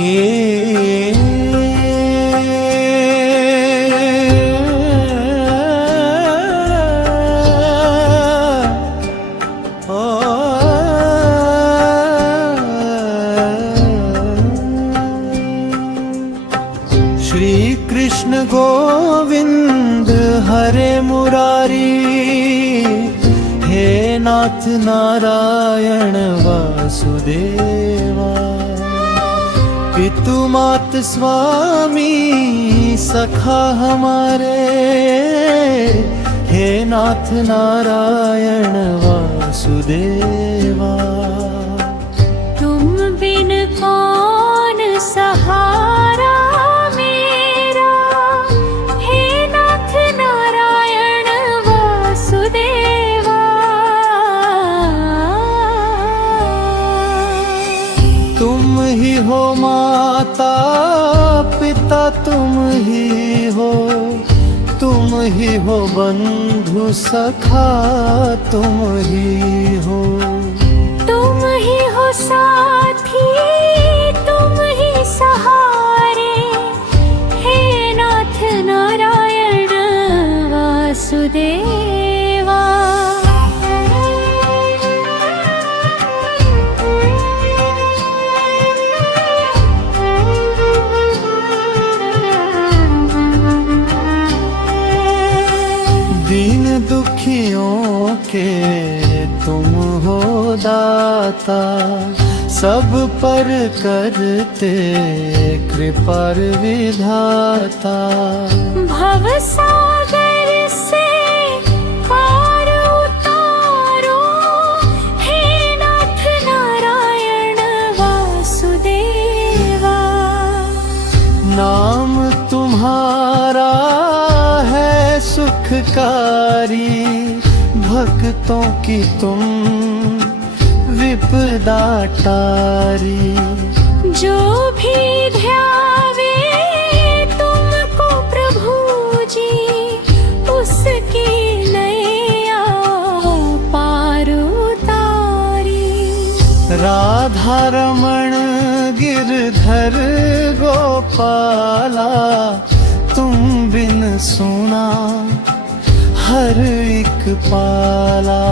हे श्री कृष्ण गोविंद हरे मुरारी, हे नाथ नारायण वासुदेवा। पितु मात स्वामी सखा हमारे, हे नाथ नारायण वासुदेवा। तुम बिन कौन सहारा मेरा, हे नाथ नारायण वासुदेवा। तुम ही हो माता पिता, तुम ही हो बंधु सखा, तुम ही हो। तुम ही हो साथी, तुम ही सहारे, हे नाथ नारायण वासुदेवा। दीन दुखियों के तुम हो दाता, सब पर करते कृपा विधाता। भव सागर से पार उतारो, हे नाथ नारायण वासुदेवा। नाम तुम्हारा है सुखकारी, भक्तों की तुम विपदा टारी। जो भी ध्यावे तुमको प्रभु जी, उसकी नैया पार उतारी। राधा रमण गिरधर गोपाला, तुम बिन सुना हर एक पाला।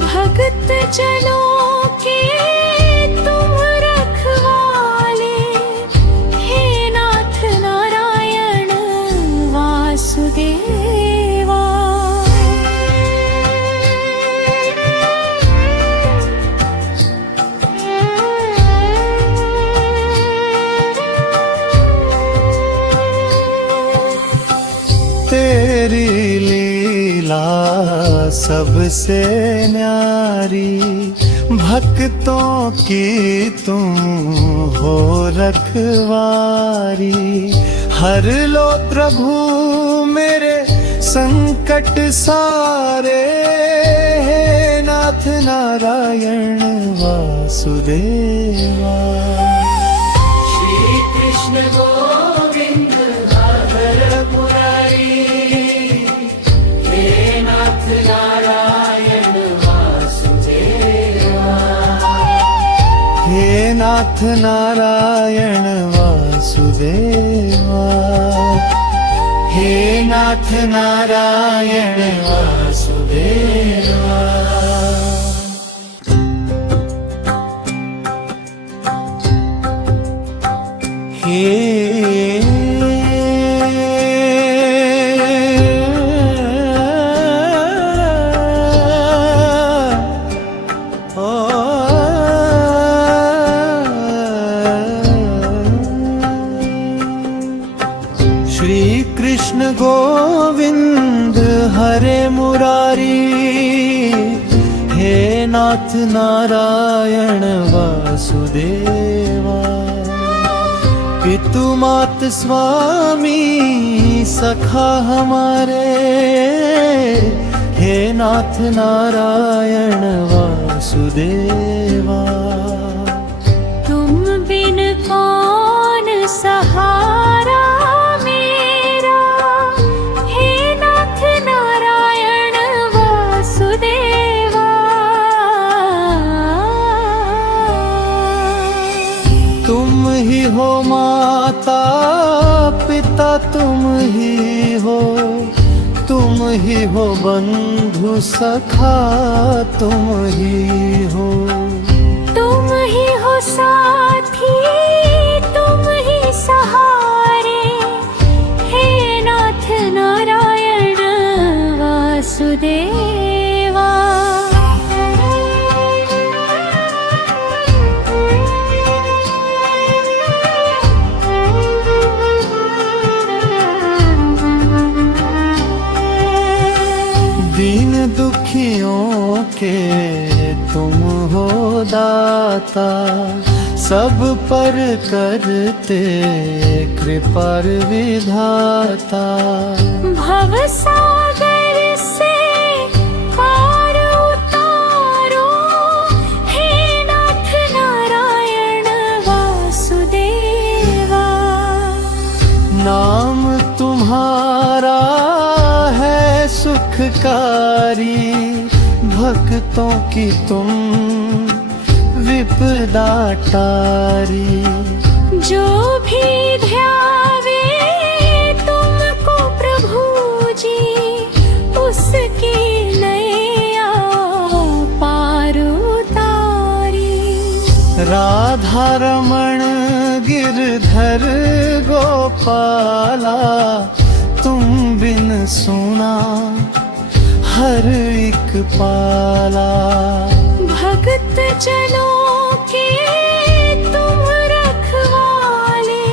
भक्त जनों के तुम रखवाले, हे नाथ नारायण वासुदेवा। तेरी लीला सबसे न्यारी, भक्तों की तुम हो रखवारी। हर लो प्रभु मेरे संकट सारे, हे नाथ नारायण वासुदेवा। श्री कृष्ण गोविंद हरे मुरारी, हे नाथ नारायण वासुदेवा। हे नाथ नारायण वासुदेवा, हे नाथ नारायण वासुदेवा। हे श्री कृष्ण गोविंद हरे मुरारी, हे नाथ नारायण वासुदेवा। पितु मात स्वामी सखा हमारे, हे नाथ नारायण वासुदेवा। तुम बिन कौन सहारा मेरा, हे नाथ नारायण वासुदेवा। तुम ही हो माता पिता, तुम ही हो बंधु सखा, तुम ही हो। तुम ही हो साथी, तुम ही सहारे, हे नाथ नारायण वासुदेवा। दीन दुखियों के तुम हो दाता, सब पर करते कृपा विधाता। भव सागर से पार उतारो, हे नाथ नारायण वासुदेवा। नाम तुम्हारा है सुखकारी, भक्तों की तुम विपदा टारी। जो भी ध्यावे तुमको प्रभु जी, उसकी नैया पार उतारी। राधा रमण गिरधर गोपाला, तुम बिन सुना हर एक पाला। भक्त जनों के तुम रखवाले,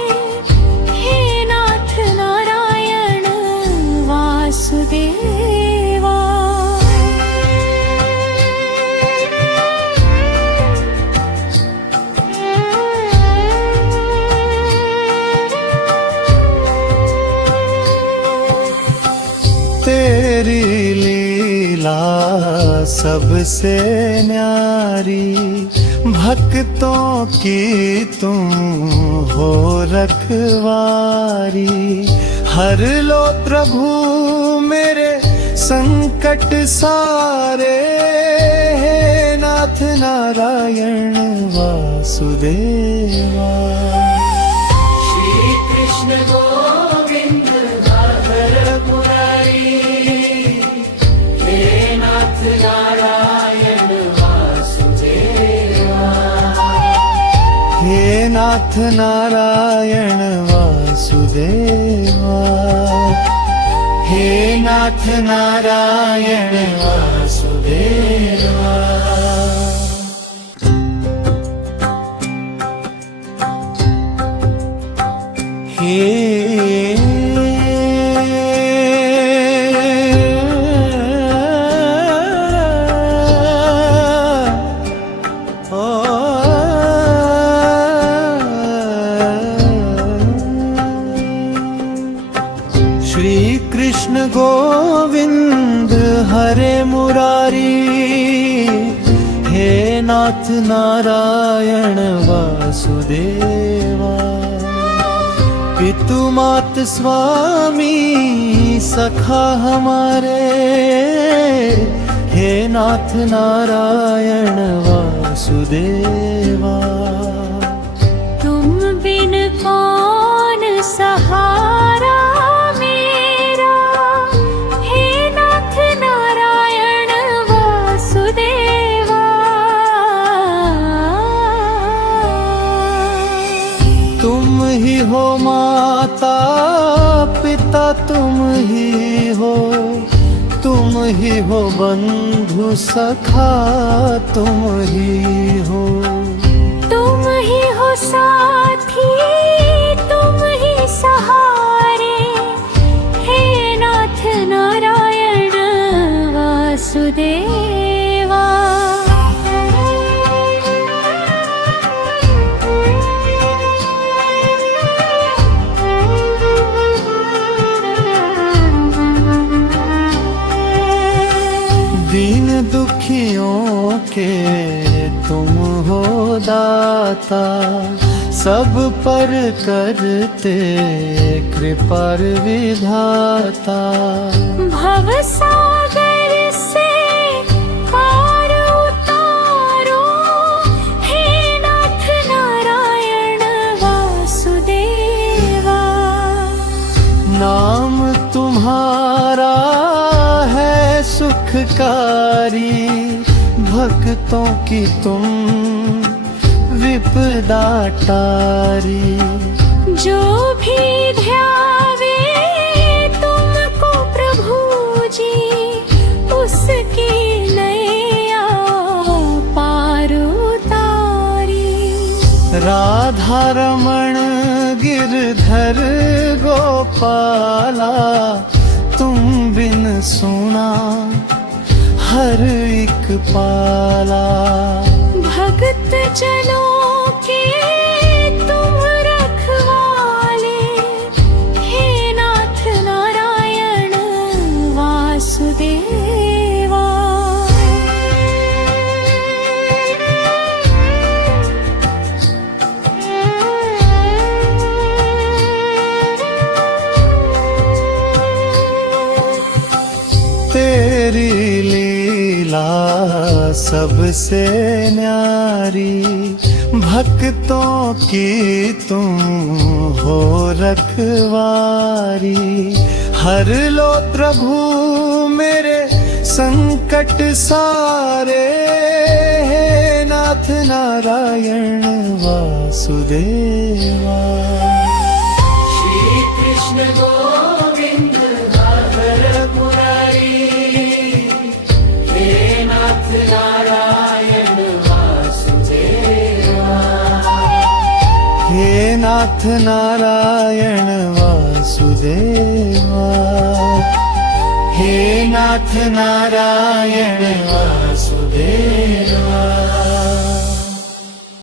हे नाथ नारायण वासुदेवा। तेरी लीला सबसे न्यारी, भक्तों की तुम हो रखवारी। हर लो प्रभु मेरे संकट सारे, हे नाथ नारायण वासुदेवा। श्री कृष्ण गोविंद हर मुरारी, हे नाथ नारायण वासुदेवा। हे नाथ नारायण वासुदेवा, हे नाथ नारायण वासुदेवा। श्री कृष्ण गोविंद हरे मुरारी, हे नाथ नारायण वासुदेवा। पितु मात स्वामी सखा हमारे, हे नाथ नारायण वासुदेवा। तुम बिन कौन सहारा मेरा, हे नाथ नारायण वासुदेवा। तुम ही हो माता पिता, तुम ही हो बंधु सखा, तुम ही हो। तुम ही हो साथी, तुम ही सहारे, हे नाथ नारायण वासुदेवा। दीन दुखियों के तुम हो दाता, सब पर करते कृपा विधाता। भव सागर से पार उतारो, हे नाथ नारायण वासुदेवा। भक्तों की तुम विपदा टारी। जो भी ध्यावे तुमको प्रभु जी, उसकी नैया पार उतारी। राधा रमण गिरधर गोपाला, तुम बिन सुना हर एक पाला। भक्त जनों के तुम रखवाले, हे नाथ नारायण वासुदेवा। तेरी लीला सबसे न्यारी, भक्तों की तुम हो रखवारी। हर लो प्रभु मेरे संकट सारे, हे नाथ नारायण वासुदेवा। श्री कृष्ण गोविंद हर मुरारी, हे नाथ नारायण वासुदेवा। हे नाथ नारायण वासुदेवा। हे नाथ नारायण वासुदेवा।